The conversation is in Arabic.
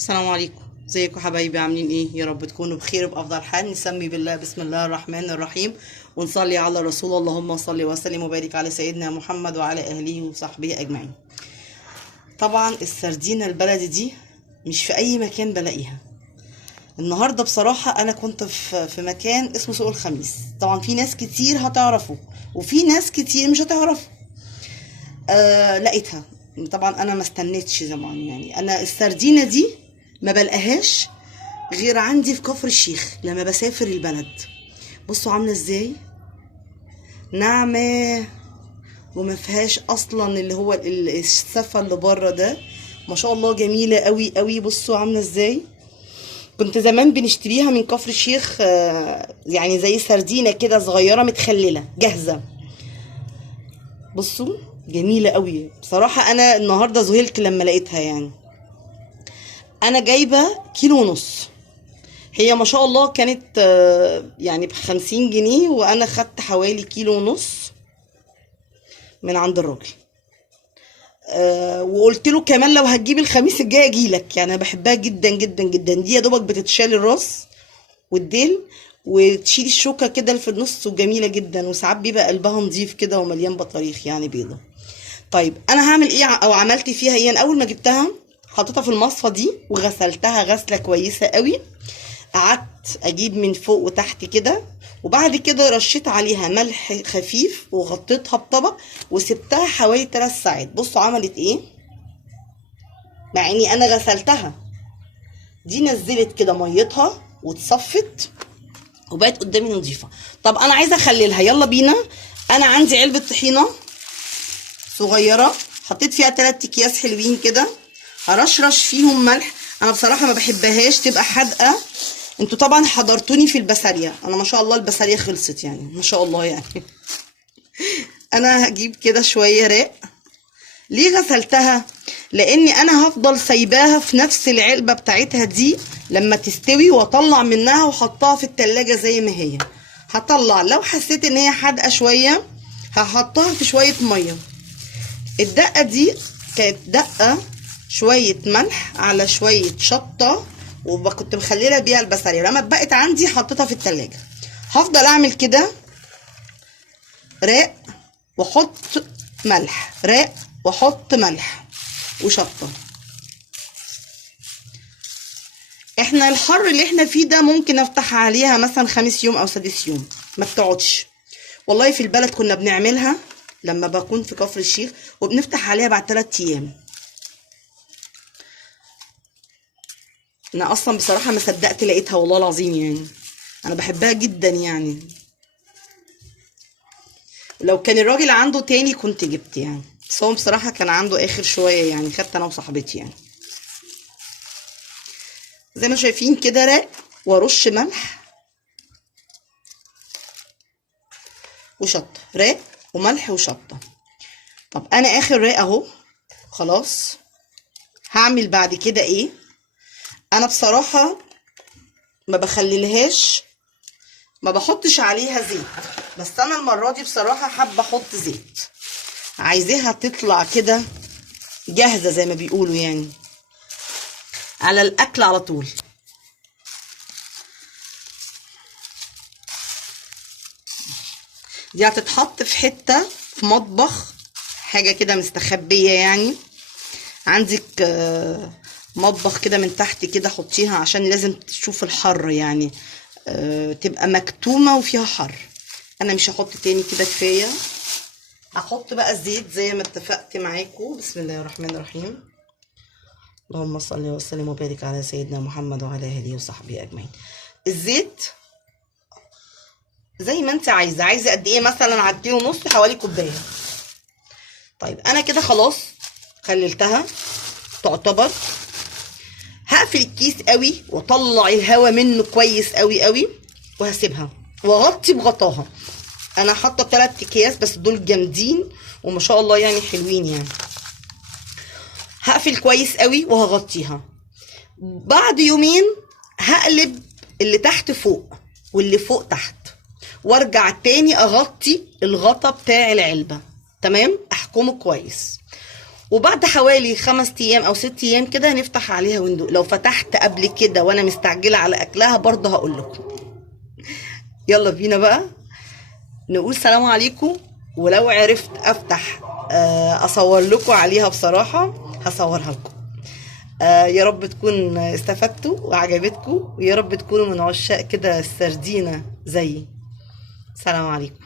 السلام عليكم. ازيكم حبايبي؟ عاملين ايه؟ يا رب تكونوا بخير وبافضل حال. نسمي بالله بسم الله الرحمن الرحيم ونصلي على رسول. اللهم صل وسلم وبارك على سيدنا محمد وعلى اهله وصحبه اجمعين. طبعا السردينه البلدي دي مش في اي مكان بلاقيها. النهارده بصراحه انا كنت في مكان اسمه سوق الخميس. طبعا في ناس كتير هتعرفه وفي ناس كتير مش هتعرفه. لقيتها. طبعا انا ما استنيتش زمان، يعني انا السردينه دي ما بلقاهاش غير عندي في كفر الشيخ لما بسافر البلد. بصوا عامله ازاي، ناعمه وما فيهاش اصلا اللي هو السفه اللي بره ده. ما شاء الله جميله قوي قوي. بصوا عامله ازاي. كنت زمان بنشتريها من كفر الشيخ، يعني زي سردينه كده صغيره متخلله جاهزه. بصوا جميله قوي بصراحه. انا النهارده ذهلت لما لقيتها. يعني انا جايبه كيلو ونص. هي ما شاء الله كانت يعني ب50 جنيه، وانا خدت حوالي كيلو ونص من عند الراجل. وقلت له كمان لو هتجيب الخميس الجاي اجيلك. يعني انا بحبها جدا جدا جدا. دي يا دوبك بتتشال الراس والديل وتشيل الشوكه كده اللي في النص، وجميله جدا. وساعات بيبقى قلبها نظيف كده ومليان بطاريخ يعني بيضه. طيب انا هعمل ايه او عملت فيها ايه؟ انا اول ما جبتها حطيتها في المصفى دي وغسلتها غسله كويسه قوي. قعدت اجيب من فوق وتحت كده، وبعد كده رشيت عليها ملح خفيف وغطيتها بطبق وسبتها حوالي 3 ساعات. بصوا عملت ايه، مع اني انا غسلتها. دي نزلت كده ميتها واتصفت وبقت قدامي نظيفه. طب انا عايزه اخللها، يلا بينا. انا عندي علبه طحينه صغيره حطيت فيها 3 اكياس حلوين كده، هرشرش فيهم ملح. انا بصراحه ما بحبهاش تبقى حادقه. انتوا طبعا حضرتوني في البسارية، انا ما شاء الله البسارية خلصت يعني ما شاء الله يعني. انا هجيب كده شوية راق. ليه غسلتها؟ لاني انا هفضل سايباها في نفس العلبة بتاعتها دي لما تستوي، واطلع منها وحطها في التلاجة زي ما هي. هطلع لو حسيت ان هي حادقة شوية هحطها في شوية مية. الدقة دي كانت دقة شوية ملح على شوية شطة، وكنت مخلله بيها البسارية. لما اتبقت عندي حطيتها في التلاجة. هفضل اعمل كده راق واحط ملح، راق واحط ملح وشطة. احنا الحر اللي احنا فيه ده ممكن افتح عليها مثلا 5 يوم او 6 يوم ما بتقعدش. والله في البلد كنا بنعملها لما بكون في كفر الشيخ، وبنفتح عليها بعد 3 ايام. انا اصلا بصراحه ما صدقت لقيتها والله العظيم. يعني انا بحبها جدا يعني. لو كان الراجل عنده تاني كنت جبت يعني، بس هو بصراحه كان عنده اخر شويه يعني، خدت انا وصاحبتي يعني. زي ما شايفين كده راق، وارش ملح وشطه، راق وملح وشطه. طب انا اخر راق اهو خلاص. هعمل بعد كده ايه؟ انا بصراحه ما بخليلهاش، ما بحطش عليها زيت. بس انا المره دي بصراحه حابه احط زيت، عايزاها تطلع كده جاهزه زي ما بيقولوا يعني على الاكل على طول. دي هتتحط في حته في مطبخ، حاجه كده مستخبيه يعني. عندك مطبخ كده من تحت كده حطيها، عشان لازم تشوف الحر يعني، تبقى مكتومه وفيها حر. انا مش هحط تاني كده كفايه. هحط بقى الزيت زي ما اتفقت معاكم. بسم الله الرحمن الرحيم. اللهم صل وسلم وبارك على سيدنا محمد وعلى اله وصحبه اجمعين. الزيت زي ما انت عايزه قد ايه، مثلا على كيلو ونص حوالي كوبايه. طيب انا كده خلاص خللتها تعتبر. هقفل الكيس قوي واطلع الهواء منه كويس قوي قوي، وهسيبها واغطي بغطاها. انا حاطه 3 اكياس بس دول جامدين وما شاء الله يعني حلوين يعني. هقفل كويس قوي وهغطيها. بعد يومين هقلب اللي تحت فوق واللي فوق تحت، وارجع تاني اغطي الغطا بتاع العلبة. تمام، احكمه كويس. وبعد حوالي 5 ايام او 6 ايام كده هنفتح عليها وندوق. لو فتحت قبل كده وانا مستعجله على اكلها برضه هقول لكم. يلا بينا بقى نقول سلام عليكم. ولو عرفت افتح اصور لكم عليها بصراحه هصورها لكم. يا رب تكون استفدتوا وعجبتكم، ويا رب تكونوا من عشاق كده السردينه زيي. سلام عليكم.